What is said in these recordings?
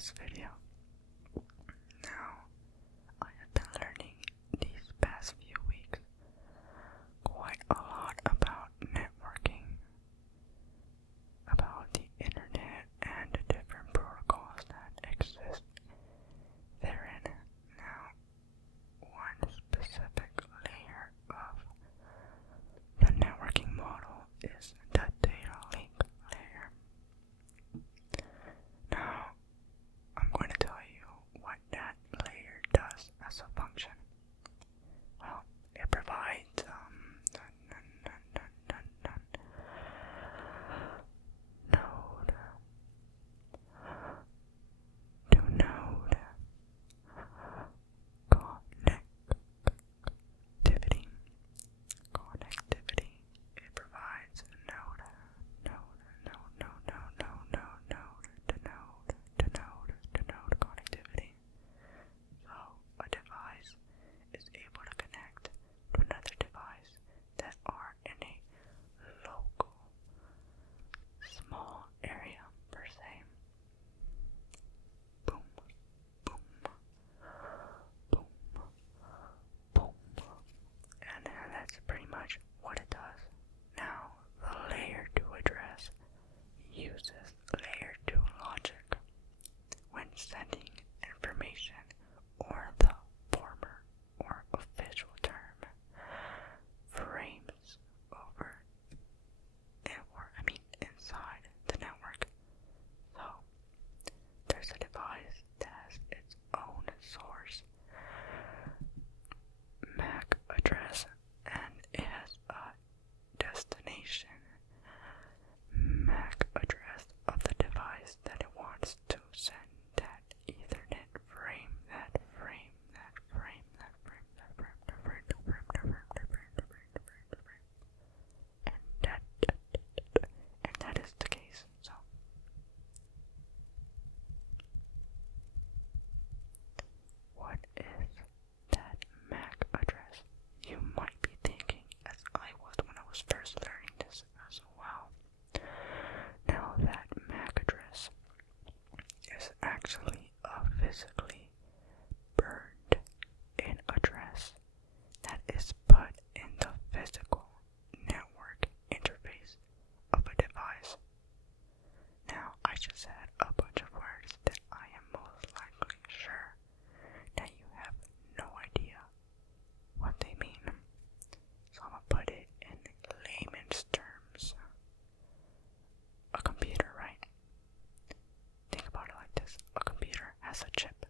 this video. Now, I have been learning these past few weeks quite a lot about networking, about the internet and the different protocols that exist therein. Now, one specific layer of the networking model is the data link layer. Now, I'm going to tell you what that layer does as a function. Well, it provides node to node connectivity. It provides node to node connectivity. So a device is able to connect to another device that are in a local small area per se. Boom, boom, boom, boom. And that's pretty much what it does. Now, the layer 2 address uses layer 2 logic when sending information, or the former or official term frames over inside the network. So there's a device that has its own source MAC address and it has a destination MAC address of the device that it wants to send that Ethernet frame, and that is the case. So what is that MAC address? You might be thinking, as I was when I was first learning this as well. Now that MAC address is actually a physically burned in address that is put in the physical network interface of a device. Now, I just said a bunch of words that I am most likely sure that you have no idea what they mean. So I'm gonna put it in layman's terms. A computer, right? Think about it like this. A computer has a chip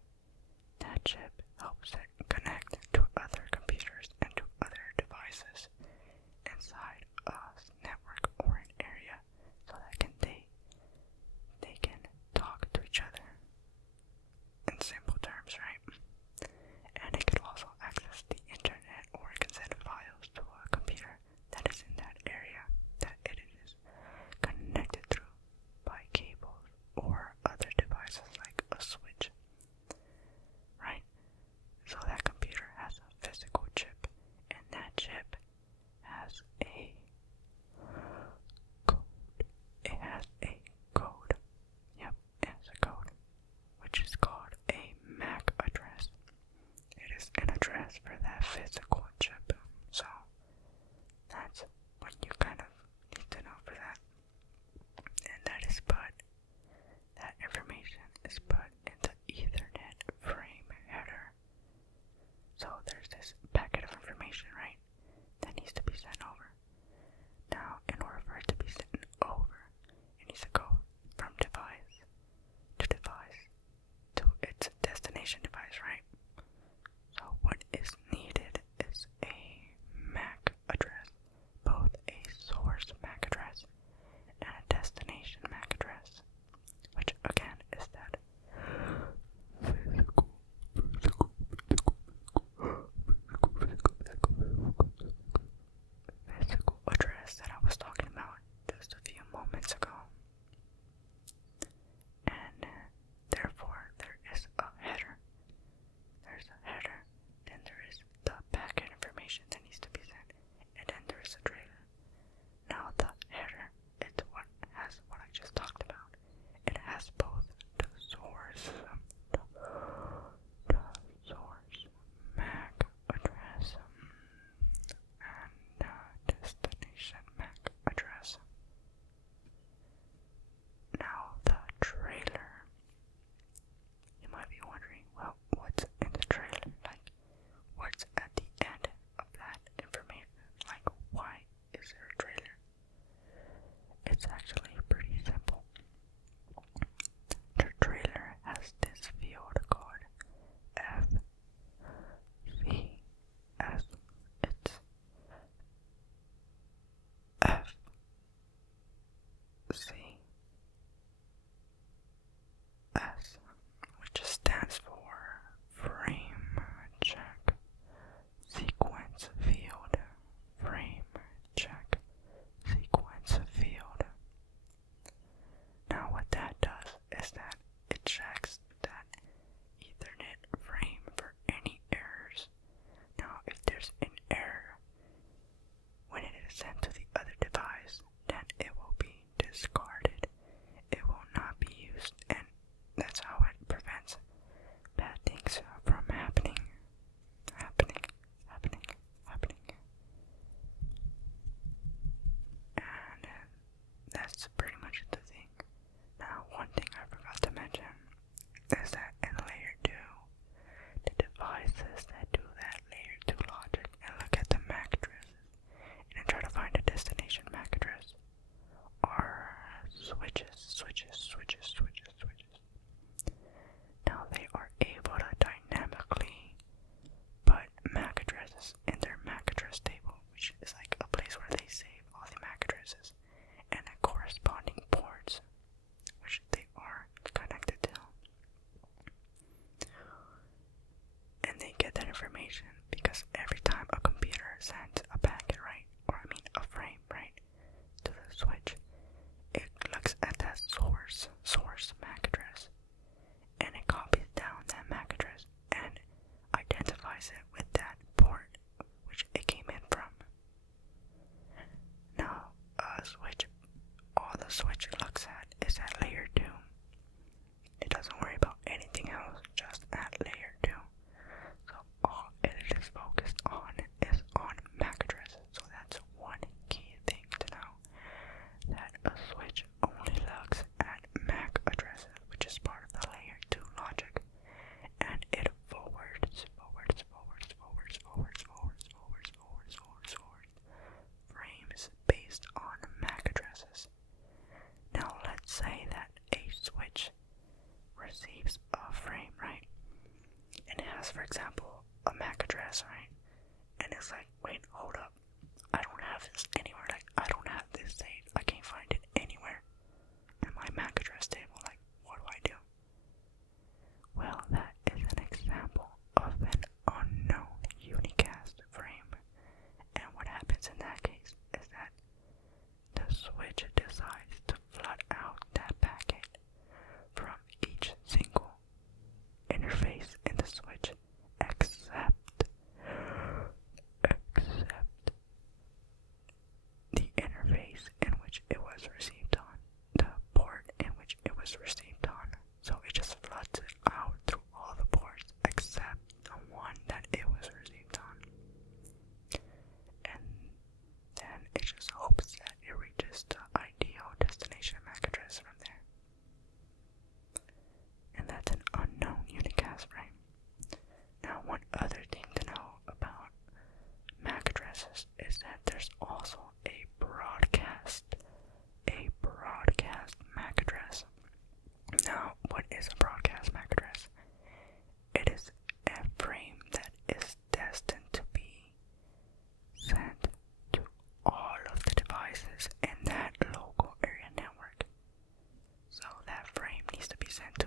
actually pretty simple. The trailer has this field called FCS. It's FCS, which stands for Frame Check Sequence Field. Frame Check Sequence Field. Now what that does is that it checks that Ethernet frame for any errors. Now if there's an error when it is sent to the other device, then it will be discarded. It will not be used, and that's how it prevents bad things from happening. And that's pretty much the thing. Now, one thing I forgot to mention is that in layer 2, the devices that do that layer 2 logic and look at the MAC addresses and try to find a destination MAC address are switches. Now they are able to dynamically put MAC addresses in their MAC address table, which is like a place where they save all the MAC addresses and the corresponding ports which they are connected to. And they get that information because every time a computer sends a packet, right, or I mean a frame, right, to the switch, it looks at that source MAC address, and it copies down that MAC address and identifies it with that port which it came in from. Now, all the switch looks at is at layer 2. It doesn't worry about anything else, just at layer 2. So all it is focused on is on MAC addresses. So that's one key thing to know, that a switch only looks at MAC addresses, which is part of the layer 2 logic, and it forwards frames based on MAC addresses. Now let's say that a switch receives a frame, right? And it has, for example, a MAC address, right? And it's like, wait, hold up. I don't have this anywhere. Like, I don't have this saved. I can't find it anywhere in my MAC address table. Like, what do I do? Well, that is an example of an unknown unicast frame. And what happens in that case is that the switch decides to flood out that packet from each single interface in the switch except the interface in which it was received on, the port in which it was received on. So it just floods it out through all the ports except the one that it was received on. And then it just hopes that it reaches the ideal destination MAC address from there. And that's an unknown unicast frame. Now, one other thing to know about MAC addresses is that there's also a broadcast MAC address. Now, what is a broadcast MAC address? It is a frame that is destined to be sent to all of the devices in that local area network. So that frame needs to be sent to